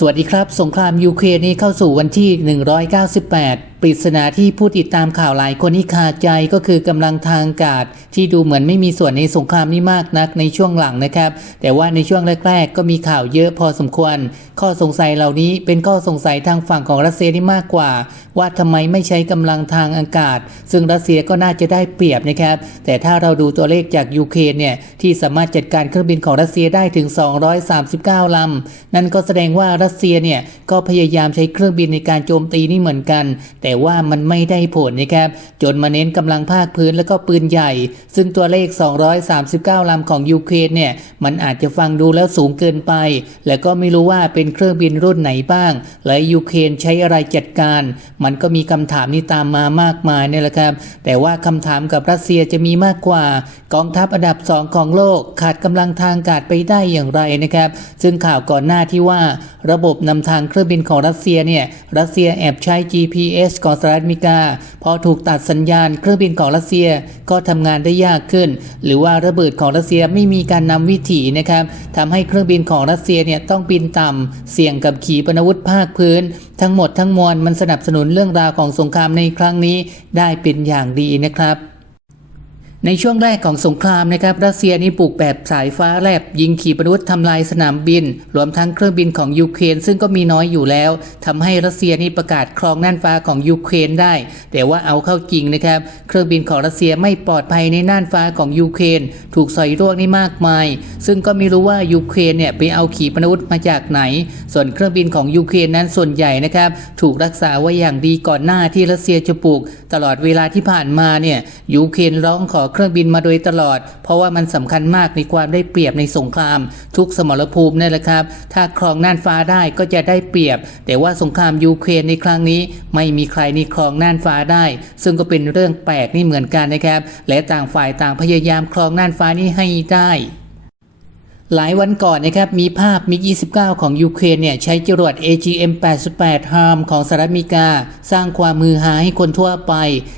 สวัสดีครับ สงครามยูเครนนี้เข้าสู่วันที่ 198 ริศนาที่ผู้ติดตามข่าวหลายคนที่คาใจก็คือกำลังทางอากาศที่ดูเหมือนไม่มีส่วนในสงครามนี้มากนักในช่วงหลังนะครับ แต่ว่าในช่วงแรก ๆ ก็มีข่าวเยอะพอสมควร ข้อสงสัยเหล่านี้เป็นข้อสงสัยทางฝั่งของรัสเซียที่มากกว่า ว่าทำไมไม่ใช้กำลังทางอากาศ ซึ่งรัสเซียก็น่าจะได้เปรียบนะครับ แต่ถ้าเราดูตัวเลขจากยูเครนเนี่ยที่สามารถจัดการเครื่องบินของรัสเซียได้ถึง 239 ลำ นั่นก็แสดงว่ารัสเซียเนี่ยก็พยายามใช้เครื่องบินในการโจมตีนี่เหมือนกัน แต่ว่ามันไม่ได้ผลนะครับจนมาเน้นกำลังภาคพื้นแล้วก็ปืนใหญ่ ซึ่งตัวเลข 239ลำของยูเครนเนี่ยมันอาจจะฟังดูแล้วสูงเกินไป และก็ไม่รู้ว่าเป็นเครื่องบินรุ่นไหนบ้าง และยูเครนใช้อะไรจัดการ มันก็มีคำถามนี้ตามมามากมายเนี่ยแหละครับ แต่ว่าคำถามกับรัสเซียจะมีมากกว่า กองทัพอันดับสองของโลกขาดกำลังทางกาศไปได้อย่างไรนะครับ ซึ่งข่าวก่อนหน้าที่ว่า ระบบนำทางเครื่องบินของรัสเซียเนี่ยรัสเซียแอบใช้ GPS ของสหรัฐอเมริกา พอถูกตัดสัญญาณเครื่องบินของรัสเซียก็ทำงานได้ยากขึ้น หรือว่าระเบิดของรัสเซียไม่มีการนำวิถีนะครับทำให้เครื่องบินของรัสเซียเนี่ยต้องบินต่ำเสี่ยงกับขีปนาวุธภาคพื้น ทั้งหมดทั้งมวลมันสนับสนุนเรื่องราวของสงครามในครั้งนี้ได้เป็นอย่างดีนะครับ ในช่วงแรกของสงครามนะครับรัสเซียนี่ปลูกแบบสายฟ้าแลบ ยิงขีปนาวุธทำลายสนามบิน รวมทั้งเครื่องบินของยูเครนซึ่งก็มีน้อยอยู่แล้วทำให้รัสเซียนี่ประกาศครองน่านฟ้าของยูเครนได้ แต่ว่าเอาเข้าจริงนะครับ เครื่องบินของรัสเซียไม่ปลอดภัยในน่านฟ้าของยูเครนถูกสอยร่วงนี่มากมาย ซึ่งก็ไม่รู้ว่ายูเครนเนี่ยไปเอาขีปนาวุธมาจากไหน ส่วนเครื่องบินของยูเครนนั้นส่วนใหญ่นะครับถูกรักษาไว้อย่างดีก่อนหน้าที่รัสเซียจะปลูก ตลอดเวลาที่ผ่านมาเนี่ยยูเครนร้องขอเครื่องบินมาโดยตลอด เพราะว่ามันสำคัญมากในความได้เปรียบในสงคราม ทุกสมรภูมินี่แหละครับ ถ้าครองน่านฟ้าได้ก็จะได้เปรียบ แต่ว่าสงครามยูเครนในครั้งนี้ ไม่มีใครนี่ครองน่านฟ้าได้ ซึ่งก็เป็นเรื่องแปลกนี่เหมือนกันนะครับ และต่างฝ่ายต่างพยายามครองน่านฟ้านี้ให้ได้ หลายวันก่อนนะครับมีภาพมิก 29 ของยูเครนเนี่ยใช้จรวด AGM-88 HARM ของสหรัฐอเมริกา สร้างความมือหาให้คนทั่วไป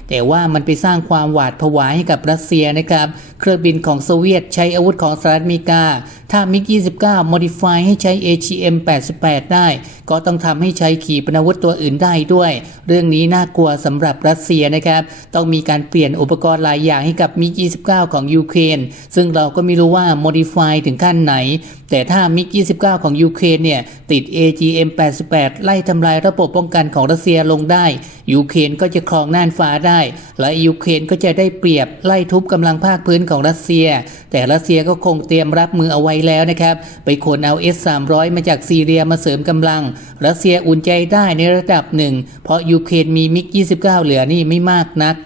แต่ว่ามันไปสร้างความหวาดผวาให้กับรัสเซียนะครับ เครื่องบินของโซเวียตใช้อาวุธของสหรัฐอเมริกา ถ้ามิก29 modify ให้ใช้ AGM-88 ได้ ก็ต้องทำให้ใช้ขีปนาวุธตัวอื่นได้ด้วย เรื่องนี้น่ากลัวสำหรับรัสเซียนะครับ ต้องมีการเปลี่ยนอุปกรณ์หลายอย่างให้กับมิก29 ของยูเครนซึ่งเราก็ไม่รู้ว่า modify ถึงขั้นไหน แต่ถ้ามิก29 ของยูเครนเนี่ย ติด AGM-88 ไล่ทำลายระบบป้องกันของรัสเซียลงได้ ยูเครนก็จะครองน่านฟ้าได้ และยูเครนก็จะได้เปรียบไล่ทุบกำลังภาคพื้นของรัสเซีย แต่รัสเซียก็คงเตรียมรับมือเอาไว้แล้วนะครับ ไปขนเอา S-300 มาจากซีเรียมาเสริมกำลัง รัสเซียอุ่นใจได้ในระดับหนึ่ง เพราะยูเครนมีมิก 29 เหลือนี่ไม่มากนัก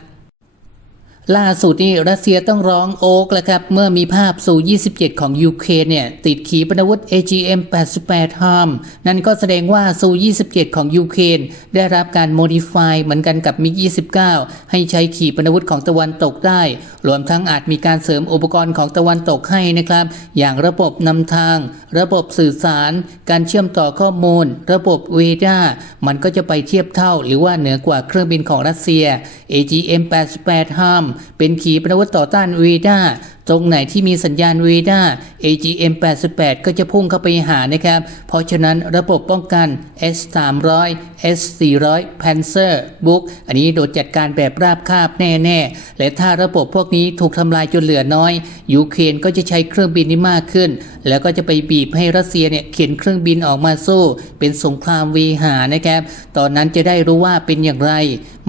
ล่าสุดนี่รัสเซียต้องร้องโอ๊กแล้วครับ เมื่อมีภาพสู่ 27 ของยูเครนเนี่ย ติดขีปนาวุธ AGM-88 HARM นั่นก็แสดงว่าสู่ 27 ของยูเครนได้รับการโมดิฟายเหมือนกันกับมิก29 ให้ใช้ขีปนาวุธของตะวันตกได้ รวมทั้งอาจมีการเสริมอุปกรณ์ของตะวันตกให้นะครับ อย่างระบบนำทาง ระบบสื่อสาร การเชื่อมต่อข้อมูล ระบบเวดามันก็จะไปเทียบเท่า หรือว่าเหนือกว่าเครื่องบินของรัสเซีย AGM-88 HARM เป็นขีปนาวุธต่อต้านเวด้าตรงไหนที่มีสัญญาณเวด้า AGM 88 ก็จะพุ่งเข้าไปหานะครับ เพราะฉะนั้นระบบป้องกัน S 300 S 400 Panzer Book อันนี้โดดจัดการแบบราบคาบแน่ ๆ และถ้าระบบพวกนี้ถูกทำลายจนเหลือน้อย ยูเครนก็จะใช้เครื่องบินนี้มากขึ้น แล้วก็จะไปบีบให้รัสเซียเนี่ยเข็นเครื่องบินออกมาสู้ เป็นสงครามวีหานะครับ ตอนนั้นจะได้รู้ว่าเป็นอย่างไร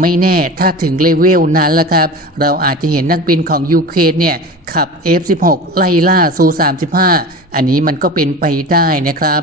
ไม่แน่ถ้าถึงเลเวลนั้นแล้วครับ เราอาจจะเห็นนักบินของยูเครนเนี่ยขับขับ F16 ไล่ล่าซู35อันนี้มันก็เป็นไปได้นะครับ